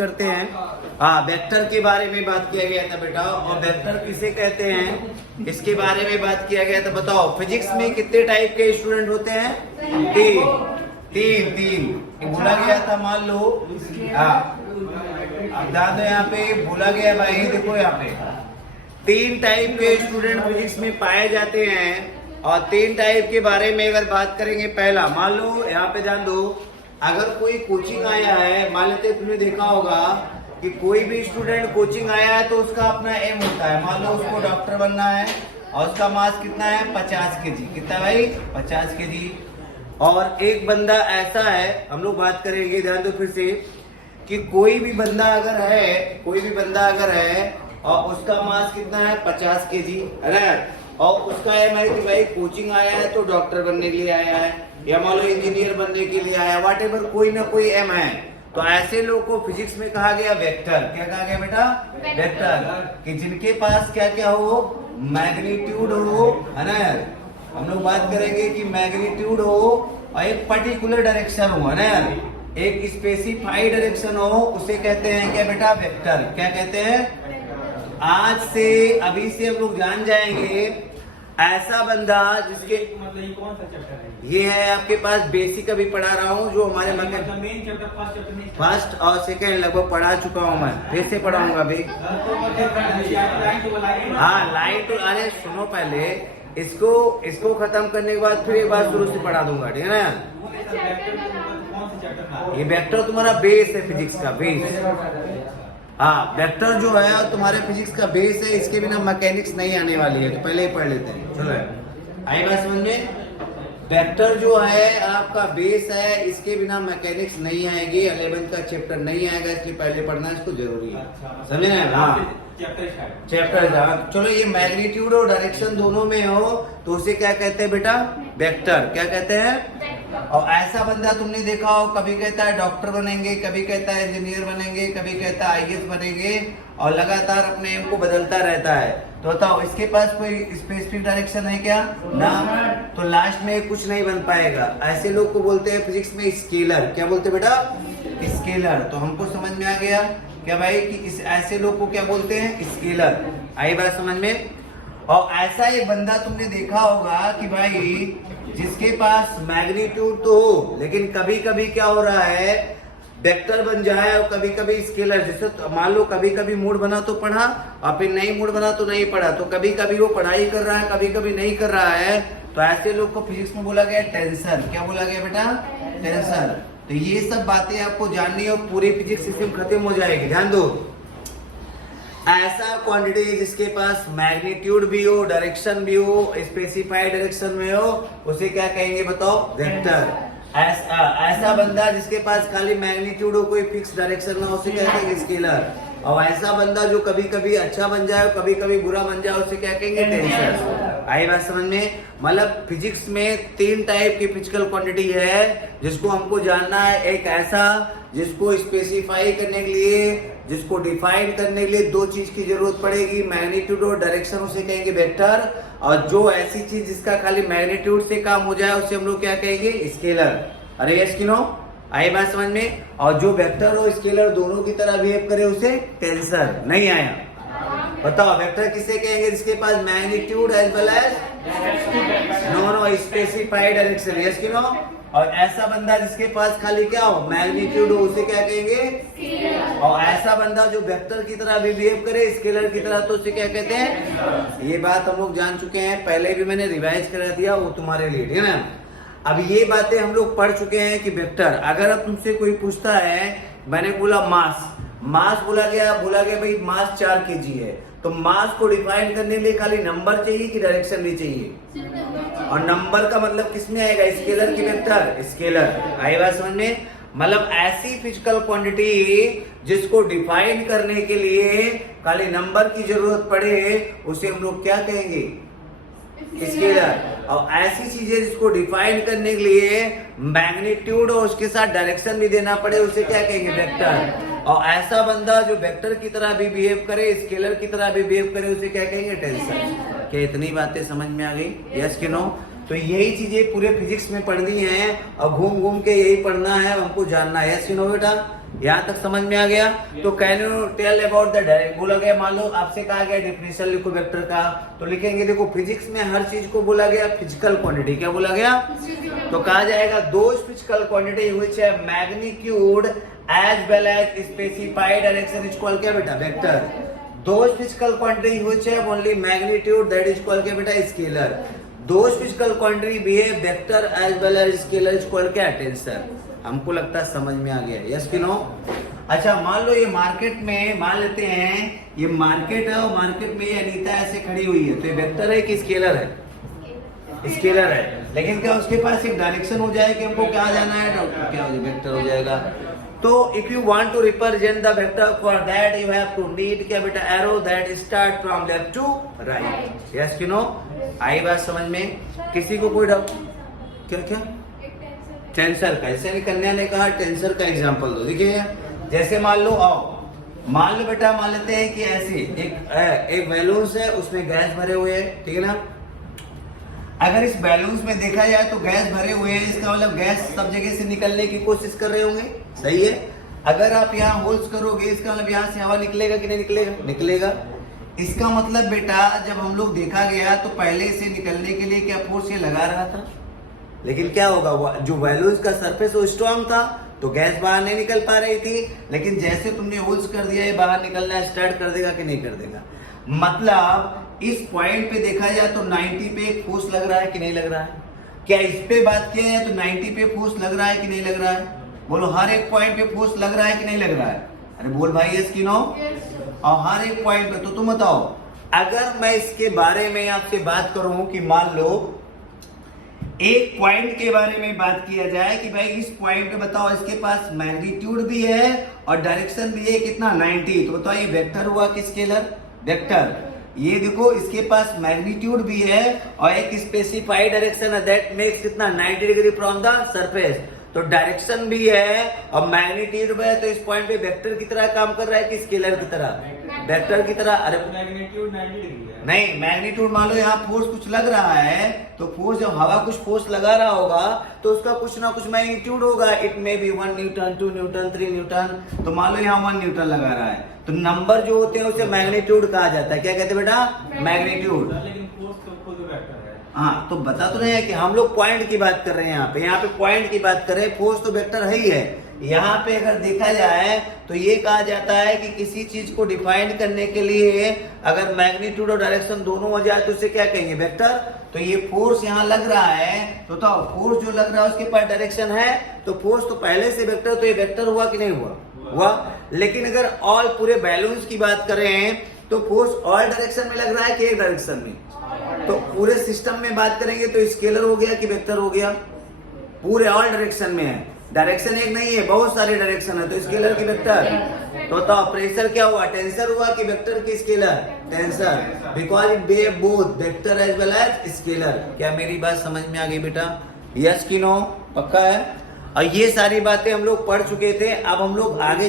करते हैं। हाँ, वेक्टर के बारे में बात किया गया था बेटा, और वेक्टर किसे कहते हैं इसके बारे में बात किया गया था। बताओ फिजिक्स में कितने टाइप के स्टूडेंट होते हैं? तीन बोला गया था, मान लो। हाँ, अब ध्यान दो, यहाँ पे बोला गया भाई, देखो यहाँ पे 3 टाइप के स्टूडेंट फिजिक्स में पाए जाते हैं। और 3 टाइप के बारे में अगर बात करेंगे, पहला मान लो यहाँ पे ध्यान दो, अगर कोई कोचिंग आया है, मान लेते तुमने देखा होगा कि कोई भी स्टूडेंट कोचिंग आया है तो उसका अपना एम होता है। मान लो उसको डॉक्टर बनना है और उसका मास कितना है? 50 केजी। कितना भाई? 50 केजी। और एक बंदा ऐसा है, हम लोग बात करेंगे, ध्यान दो फिर से, कि कोई भी बंदा अगर है और उसका मास कितना है? 50 केजी है, और उसका एम है कि भाई कोचिंग आया है तो डॉक्टर बनने के लिए आया है, या मान लो इंजीनियर बनने के लिए आया, वॉट एवर, कोई ना कोई एम है। तो ऐसे लोग को फिजिक्स में कहा गया वेक्टर। क्या कहा गया बेटा? वेक्टर। कि जिनके पास क्या क्या हो? मैग्नीट्यूड हो, है ना। हम लोग बात करेंगे कि मैग्नीट्यूड हो और एक पर्टिकुलर डायरेक्शन हो, है ना, एक स्पेसिफाइड डायरेक्शन हो, उसे कहते हैं क्या बेटा? वेक्टर। क्या कहते हैं? आज से, अभी से हम लोग जान जाएंगे ऐसा बंदा जिसके मतलब ये कौन सा चैप्टर है? ये है आपके पास बेसिक, अभी पढ़ा रहा हूँ, जो हमारे मेन चैप्टर, फर्स्ट चैप्टर नहीं, फर्स्ट और सेकेंड लगभग पढ़ा चुका हूँ मैं, फिर से पढ़ाऊंगा अभी। हाँ, लाइन तो, अरे सुनो पहले, इसको खत्म करने के बाद फिर एक बार शुरू से पढ़ा दूंगा, ठीक है ना। ये वेक्टर तुम्हारा बेस है, फिजिक्स का बेस। हाँ, वेक्टर जो है तुम्हारे फिजिक्स का बेस है, इसके बिना मैकेनिक्स नहीं आने वाली है, तो पहले ही पढ़ लेते हैं। चलो, आई बात समझ में? वेक्टर जो है आपका बेस है, इसके बिना मैकेनिक्स नहीं आएगी, 11th का चैप्टर नहीं आएगा, इसलिए पहले पढ़ना इसको जरूरी है। समझे ना? हाँ, चैप्टर। चलो, ये मैग्नीट्यूड और डायरेक्शन दोनों में हो तो उसे क्या कहते हैं बेटा? वेक्टर। क्या कहते हैं? और ऐसा बंदा तुमने देखा हो, कभी कहता है डॉक्टर बनेंगे, कभी कहता है इंजीनियर बनेंगे, कभी कहता है आईएएस बनेंगे, और लगातार अपने एम को बदलता रहता है। तो बताओ इसके पास कोई स्पेसिफिक डायरेक्शन है क्या? ना। तो लास्ट में कुछ नहीं बन पाएगा। ऐसे लोग को बोलते हैं फिजिक्स में स्केलर। क्या बोलते हैं बेटा? स्केलर। तो हमको समझ में आ गया क्या भाई कि इस ऐसे लोग को क्या बोलते हैं? स्केलर। आई बात समझ में? और ऐसा एक बंदा तुमने देखा होगा कि भाई जिसके पास मैग्नीट्यूड तो हो, लेकिन कभी कभी क्या हो रहा है, वेक्टर बन जाए और कभी कभी स्केलर। जैसे तो मान लो कभी कभी मूड बना तो पढ़ा, और फिर नहीं मूड बना तो नहीं पढ़ा, तो कभी कभी वो पढ़ाई कर रहा है, कभी कभी नहीं कर रहा है। तो ऐसे लोग को फिजिक्स में बोला गया टेंसर। क्या बोला गया बेटा? टेंसर। तो ये सब बातें आपको जाननी है और पूरी फिजिक्स सिस्टम खत्म हो जाएगी। ध्यान दो, ऐसा क्वांटिटी जिसके पास मैग्नीट्यूड भी हो, डायरेक्शन भी हो, स्पेसिफाइड डायरेक्शन में हो, उसे क्या कहेंगे बताओ? वेक्टर। ऐसा बंदा जिसके पास खाली मैग्नीट्यूड हो, कोई फिक्स डायरेक्शन ना हो, उसे क्या कहेंगे? स्केलर। और ऐसा बंदा जो कभी कभी अच्छा बन जाए और कभी कभी बुरा बन जाए, उसे क्या कहेंगे? टेंसर। आई बात समझ में? मतलब फिजिक्स में 3 टाइप की फिजिकल क्वांटिटी है जिसको हमको जानना है। एक ऐसा जिसको स्पेसिफाई करने के लिए, जिसको डिफाइन करने के लिए 2 चीज की जरूरत पड़ेगी, मैग्नीट्यूड और डायरेक्शन, उसे कहेंगे वेक्टर। और जो ऐसी चीज जिसका खाली मैग्नीट्यूड से काम हो जाए, उसे हम लोग क्या कहेंगे? स्केलर। अरे यस कि नो? आई बात समझ में? और जो वेक्टर और स्केलर दोनों की तरह बिहेव करे, उसे टेंसर। नहीं आया? बताओ वेक्टर किसे कहेंगे? जिसके पास magnitude as well as no specified direction. Yes कि नो? और ऐसा बंदा जिसके पास खाली क्या हो? मैग्नीट्यूड हो, उसे क्या कहेंगे? और ऐसा बंदा जो वेक्टर की तरह भी बिहेव करे, स्केलर की तरह, तो उसे क्या कहते हैं? ये बात हम लोग जान चुके हैं, पहले भी मैंने रिवाइज करा दिया, वो तुम्हारे लिए, ठीक है ना। अब ये बातें हम लोग पढ़ चुके हैं कि वेक्टर। अगर अब तुमसे कोई पूछता है, मैंने बोला मास बोला गया भाई मास 4 केजी है, तो मास को डिफाइन करने के लिए खाली नंबर चाहिए कि डायरेक्शन भी चाहिए? और नंबर का मतलब किसमें आएगा? स्केलर की वेक्टर? स्केलर। आई बात समझ में? मतलब ऐसी फिजिकल क्वांटिटी जिसको डिफाइन करने के लिए खाली नंबर की जरूरत पड़े, उसे हम लोग क्या कहेंगे? स्केलर। और ऐसी चीजें जिसको डिफाइन करने के लिए मैग्नीट्यूड और उसके साथ डायरेक्शन भी देना पड़े, उसे क्या कहेंगे? वेक्टर। और ऐसा बंदा जो वेक्टर की तरह भी बिहेव करे, स्केलर की तरह भी बिहेव करे, उसे क्या कहेंगे? टेंसर। क्या इतनी बातें समझ में आ गई? यस कि नो? तो यही चीजें पूरे फिजिक्स में पढ़नी है और घूम घूम के यही पढ़ना है, हमको जानना है। यस कि नो बेटा? यहाँ तक समझ में आ गया? तो can you tell about the direct, बोला गया मान लो आपसे कहा गया डेफिनेशन लिखो वेक्टर का, तो लिखेंगे देखो फिजिक्स में हर चीज को बोला गया फिजिकल क्वांटिटी, क्या बोला गया? तो कहा जाएगा दोज फिजिकल क्वांटिटी व्हिच है magnitude as well as specified direction is called क्या बेटा? Vector. Those physical quantity which है only magnitude that is called क्या बेटा? Scalar. Those physical quantity behave vector as well as scalar is called क्या? Tensor. हमको लगता है समझ में आ गया, यस कि नो? अच्छा मान लो ये मार्केट में, मान लेते हैं ये मार्केट है और मार्केट में ये अनीता ऐसे खड़ी हुई है, तो ये वेक्टर है कि स्केलर है? स्केलर है। लेकिन क्या उसके पास एक डायरेक्शन हो जाए कि हमको क्या जाना है? डॉक्टर क्या हो जाए? वेक्टर हो जाएगा। तो if you want to represent the vector for that you have to need क्या बेटा? Arrow that start from left to right, yes कि नो? आई बात समझ में? किसी को कोई डाउट? क्या क्या? टेंसर का, ऐसे कन्या ने कहा टेंसर का एग्जांपल दो। देखिए जैसे मान लो, आओ मान लो बेटा, मान लेते हैं कि ऐसे एक बैलून्स है, उसमें गैस भरे हुए हैं, ठीक है ना? अगर इस बैलून्स में देखा जाए तो गैस भरे हुए हैं, इसका मतलब गैस सब जगह से निकलने की कोशिश कर रहे होंगे, सही है? अगर आप यहाँ होल्स करोगे, इसका मतलब यहाँ से हवा निकलेगा कि नहीं निकलेगा? निकलेगा। इसका मतलब बेटा जब हम लोग देखा गया तो पहले से निकलने के लिए क्या फोर्स ये लगा रहा था, लेकिन क्या होगा, जो बैलून्स का सरफेस वो स्ट्रांग था तो गैस बाहर नहीं निकल पा रही थी, लेकिन जैसे तुमने होल्स कर दिया ये बाहर निकलना स्टार्ट कर देगा कि नहीं कर देगा? मतलब इस पॉइंट पे देखा जाए तो 90 पे एक फोर्स लग रहा है कि नहीं लग रहा है? क्या इस पे बात किया जाए तो 90 पे फोर्स लग रहा है कि नहीं लग रहा है? बोलो हर एक पॉइंट पे फोर्स लग रहा है कि नहीं लग रहा है? अरे बोल भाई यस कि नो? और हर एक पॉइंट पे, तो तुम बताओ अगर मैं इसके बारे में आपसे बात करूं कि मान लो एक पॉइंट के बारे में बात किया जाए कि भाई इस पॉइंट पे बताओ इसके पास मैग्नीट्यूड भी है और डायरेक्शन भी है कितना? 90, तो बताओ ये वेक्टर हुआ कि स्केलर? वेक्टर। ये देखो इसके पास मैग्नीट्यूड भी है और एक स्पेसिफाइड डायरेक्शन है दैट मेक्स कितना? 90 डिग्री फ्रॉम द सरफेस, तो डायरेक्शन भी है और मैग्नीट्यूड भी है, तो इस पॉइंट पे वेक्टर की तरह काम कर रहा है कि स्केलर की तरह? वेक्टर की तरह। अरे मैग्नीट्यूड 90 डिग्री है। नहीं, मैग्नीट्यूड मान लो यहाँ फोर्स कुछ लग रहा है, तो फोर्स जब हवा कुछ फोर्स लगा रहा होगा तो उसका कुछ ना कुछ मैग्नीट्यूड होगा। It may be 1 Newton, 2 Newton, 3 Newton, तो मान लो यहाँ 1 न्यूटन लगा रहा है, तो नंबर जो होते हैं उसे मैग्नीट्यूड कहा जाता है। क्या कहते हैं बेटा? मैग्नीट्यूड। लेकिन फोर्स तो खुद वेक्टर है। हाँ, तो बता तो रहे हैं कि हम लोग पॉइंट की बात कर रहे हैं, यहाँ पे पॉइंट की बात कर रहे हैं, फोर्स तो वेक्टर है ही है। यहाँ पे अगर देखा जाए तो ये कहा जाता है कि किसी चीज को डिफाइन करने के लिए अगर मैग्नीट्यूड और डायरेक्शन दोनों हो जाए तो उसे क्या कहेंगे? वेक्टर। तो ये फोर्स यहाँ लग रहा है, तो फोर्स जो लग रहा है उसके पास डायरेक्शन है, तो फोर्स तो पहले से वेक्टर, तो ये वेक्टर हुआ कि नहीं हुआ? हुआ। लेकिन अगर ऑल पूरे बैलून्स की बात करें तो फोर्स ऑल डायरेक्शन में लग रहा है कि एक डायरेक्शन में? तो पूरे सिस्टम में बात करेंगे तो स्केलर हो गया कि वेक्टर हो गया? पूरे ऑल डायरेक्शन में है, डायरेक्शन एक नहीं है, बहुत सारे डायरेक्शन है, तो स्केलर की वेक्टर। तो बताओ प्रेशर क्या हुआ? टेंसर हुआ कि वेक्टर की scalar? Tensor, because it behave both vector as well as scalar. क्या मेरी बात समझ में आ गई बेटा? यस कि नो? पक्का है? और ये सारी बातें हम लोग पढ़ चुके थे, अब हम लोग आगे